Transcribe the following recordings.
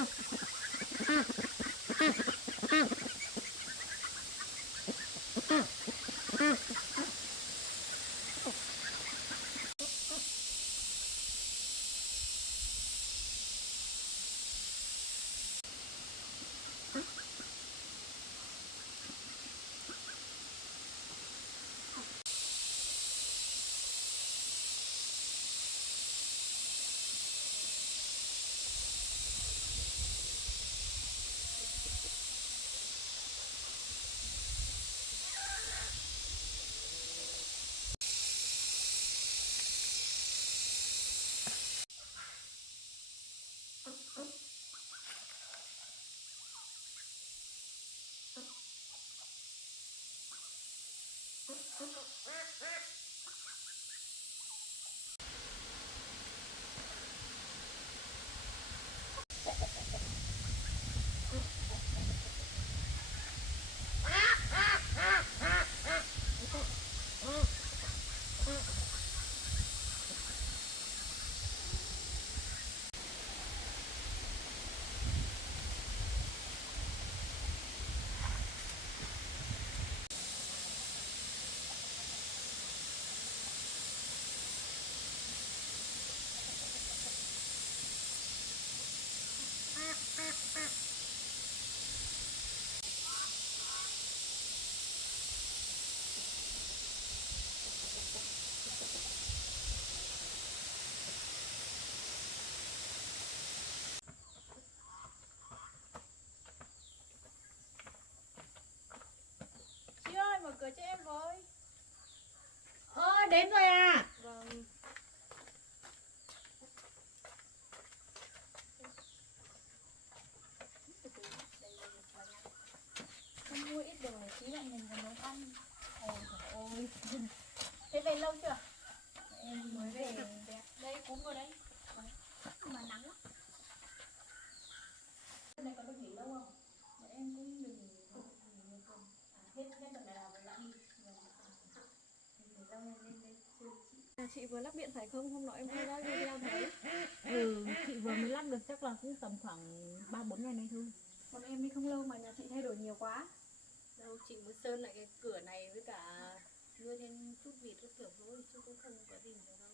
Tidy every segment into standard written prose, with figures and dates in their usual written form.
Chị ơi, mở cửa cho em với. Đến rồi à? Vâng. Em mua ít đồ này tí lại mình còn nấu ăn. Ôi trời ơi. Thế về lâu chưa? Em mới về. Đây, cúm vào đây. Mà nắng lắm. Cái này có được nghỉ lâu không? Mà em cũng đừng nhiều tuần. Hết tuần này là mình lại đi. Để lâu em lên đây chơi chị. Chị vừa lắp điện phải không? Hôm nọ em quay ra video thấy. Chị vừa mới lắp được chắc là cũng tầm khoảng 3-4 ngày nay thôi. Bọn em đi không lâu mà nhà chị thay đổi nhiều quá. Đâu, chị mới sơn lại cái cửa này với cả nuôi thêm chút vịt các kiểu thôi, chứ cũng không có gì nhiều đâu.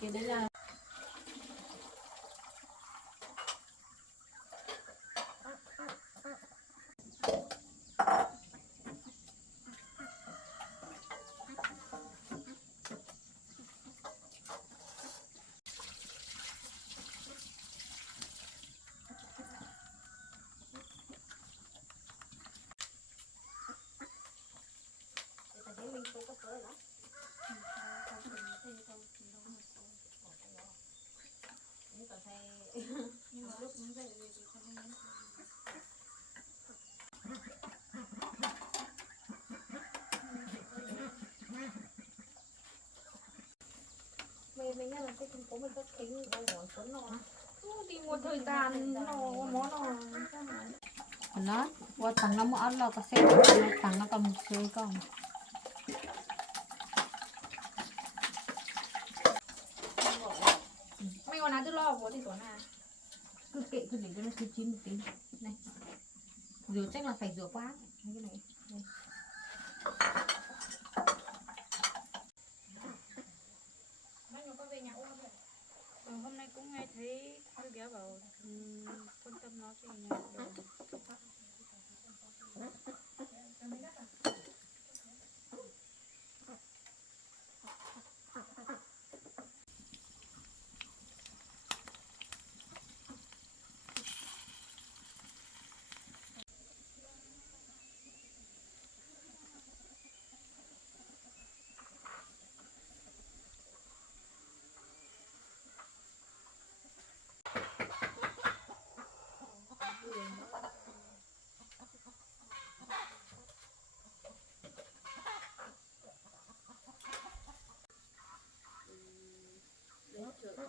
cái đấy là mình không có phở lắm. Nhưng còn thấy nhưng mà lúc cũng vậy thì không nên mình là cái thành phố mình có kính đâu món phấn nó đi mua thời gian nó món nó qua thằng nó mua lo có xe thằng nó còn một chơi con mày còn ăn từ lo của thì có nào cứ kệ cứ để cho nó chín một tí này rửa chắc là phải rửa quá cái này đây. Có về nhà uống rồi. Hôm nay cũng nghe thấy cô ghé bảo quan tâm nó về nhà đồ.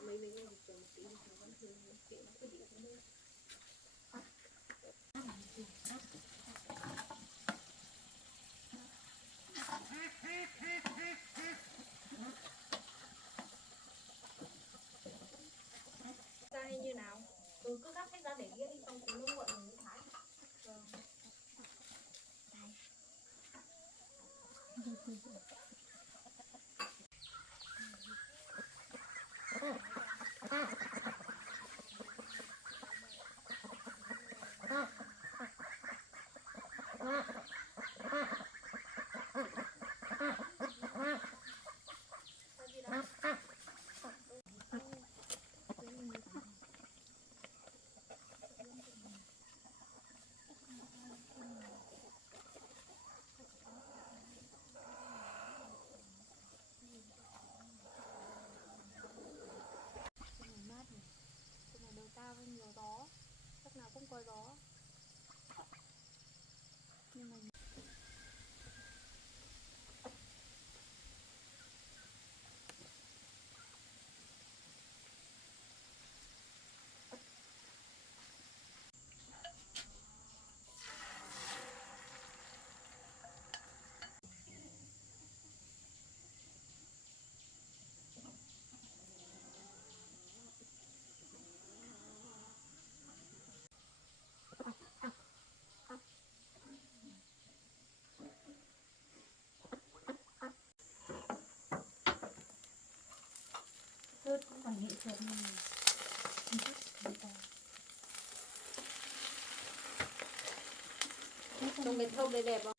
Mấy ngày trồng tí nó vẫn thường kệ nó cứ đi không được. Ra hay như nào? Cứ gắp hết ra để ghĩa đi xong cũng nó muộn mình mới thái. Nhiều gió, chắc nào cũng có gió. Nhưng mà sốt cũng phải nghệ thuật nhưng mà trông cái thơm đấy đẹp không?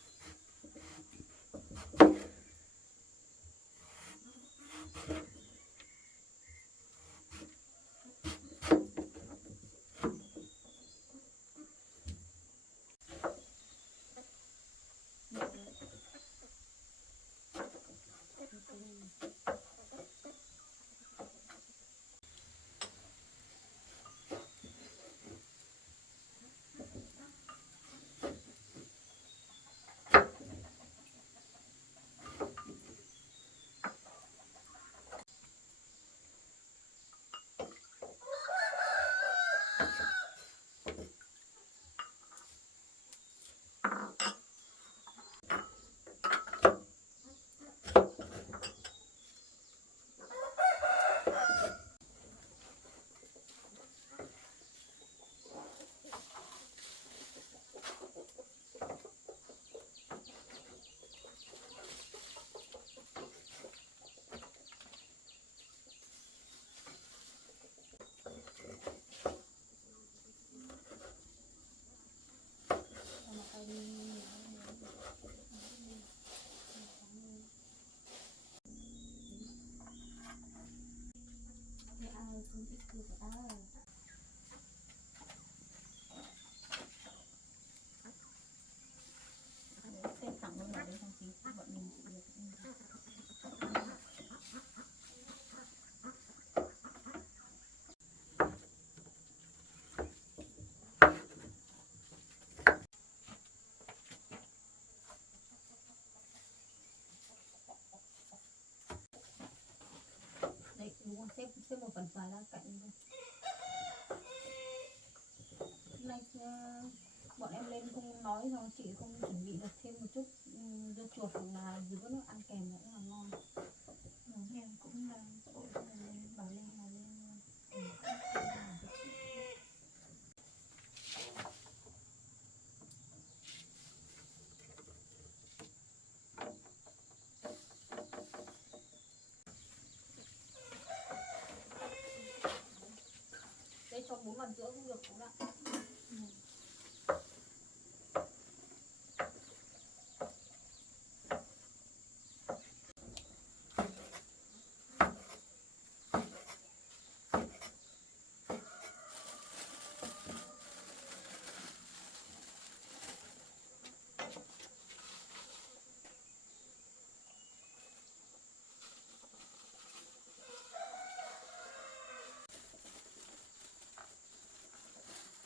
xếp một phần xoài ra cạnh này. Bọn em lên không nói rồi, chị không chuẩn bị được thêm một chút dưa chuột hoặc là dứa nữa, ăn kèm nữa là ngon. Em cũng là bảo lên là lên Đây cho 4 lần nữa cũng được cũng ạ.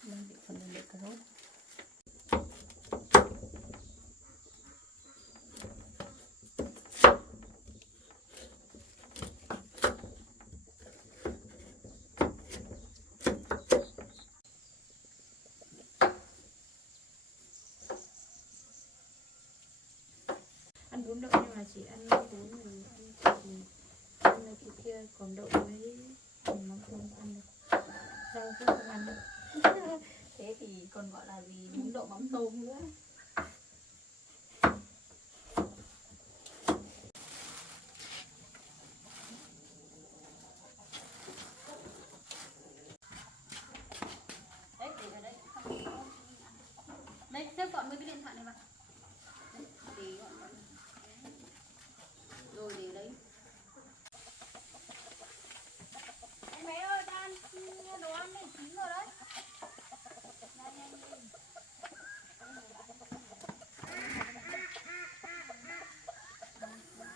Đây bị phần này cà rốt. ăn bún đậu nhưng mà chỉ ăn bún mình ăn này kia kia, còn đậu với mắm tôm ăn được, rau cũng không ăn được. Thế thì còn gọi là gì, bún đậu mắm tôm nữa. Đấy, để ở đây. Đây, xếp gọn mấy cái điện thoại này vào. Để gọn gọn. Rồi để đấy. Em bé ơi, ăn đồ ăn này chín rồi đấy.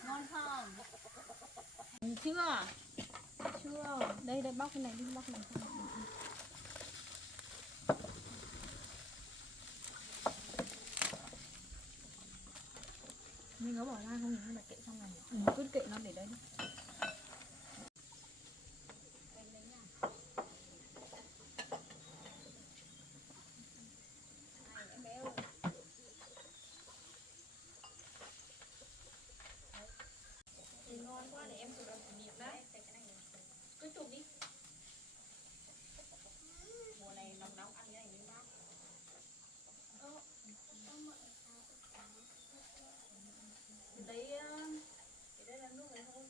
Ngon không? Chưa? Chưa, đây đây bóc cái này đi, bóc cái này xong rồi. Mình có bỏ ra không nhỉ, hay là kệ trong này nhỉ? Cứ kệ nó để đấy đi. Ngon quá, để em chụp làm kỷ niệm đấy. Cứ chụp đi. Mùa này nóng nóng ăn cái này mới mát. Đấy là nước này thôi.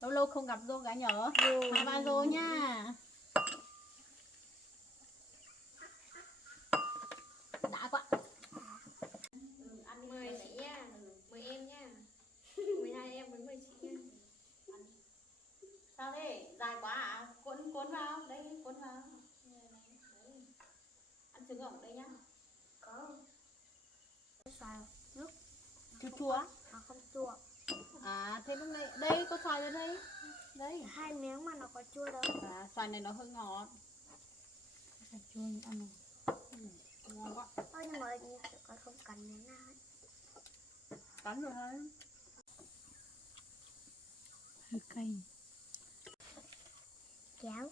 Lâu lâu không gặp Dô gái nhỏ. Hai ba Dô nha. Đã quá. Ăn 10 chị nha, 10 em nha. 12 em với 10 chị nha. Sao thế? Dài quá à? Cuốn vào, đây cuốn vào. Đấy. Ăn trứng ở đây nhá. Có. Xoài nước Chua chua. à, không chua. À thế lúc này đây có xoài ở đây. Đây. 2 miếng mà nó có chua đâu. À, xoài này nó hơi ngọt. Xoài chua ăn Ngon quá. ôi nhưng mà như con không cần miếng nào ấy. Cắn rồi thôi. Hơi cay. Kéo.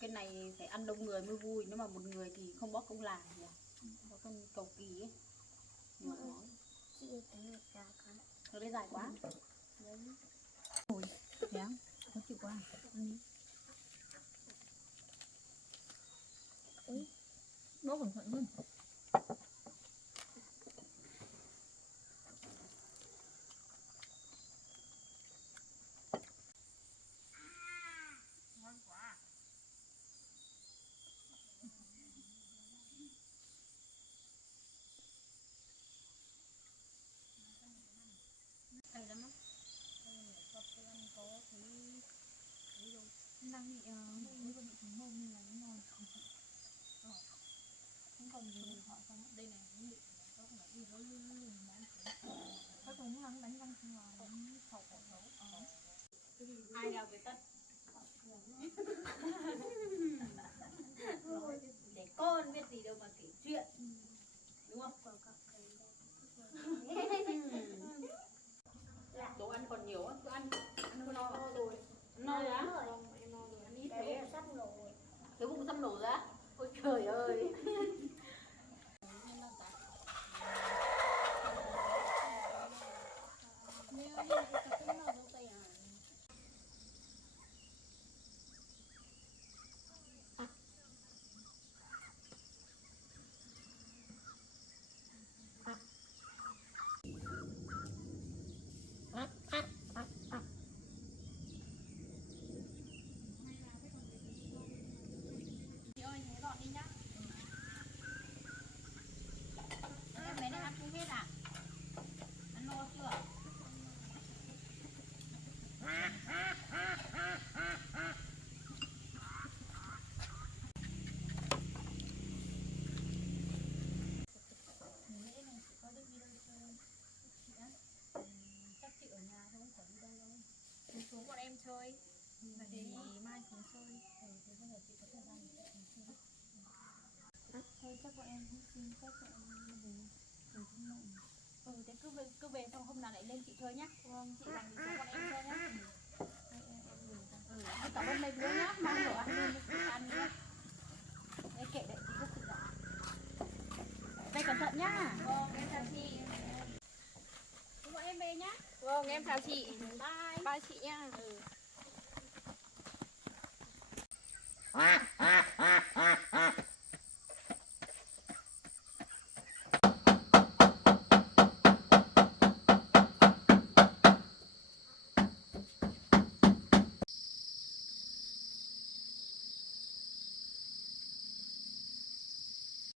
Cái này phải ăn đông người mới vui, nếu mà một người thì không bó công làm nhỉ. Có công cầu kỳ ấy. Nhiều món. Chị thấy được cả con. Nó đây dài quá. Đấy. Ôi, béo, khó chịu quá. Ăn đi. Bố cẩn thận luôn. Ngon quá. Đây lắm á. Đây là cho ăn có thấy đâu. Đang bị mới còn bị trúng mông nên là nó ngon. Không còn gì họ xong. Đây này nó bị có phải đi với bán. Có thùng hắn đánh răng xong rồi đánh sổ ai nào về tất để con biết gì đâu mà kể chuyện, đúng không? đồ ăn còn nhiều á, cứ ăn có no No rồi. no á, Vâng, em no rồi. ăn ít Cái thế bụng sắp nổi. cái bụng sắp nổ ra, ôi trời ơi. Chị ơi, thế dọn đi nhá. Em bé này ăn không hết à? Ăn no chưa? Lễ này chị có được đi đâu chơi? Chị á? Chắc chị ở nhà thôi, không phải đi đâu đâu. Chị xuống bọn em chơi. Thì mai xuống chơi. Thế bây giờ chị có thời gian để chị xuống chơi. Thôi chắc bọn em cũng xin phép bọn em về về thăm mẹ. Thế cứ về xong hôm nào lại lên chị chơi nhá. Vâng, Chị dành đi xuống bọn em chơi nhá. em về ra. Thế cảm ơn mấy đứa nhá, mang đồ ăn lên cho chị ăn nhá. Đây kệ đấy, chị cứ tự dọn. Đây cẩn thận nhá. Vâng, em chào chị. Bọn em về nhá. Vâng, em chào chị. Bye. Bye chị nha. Ừ.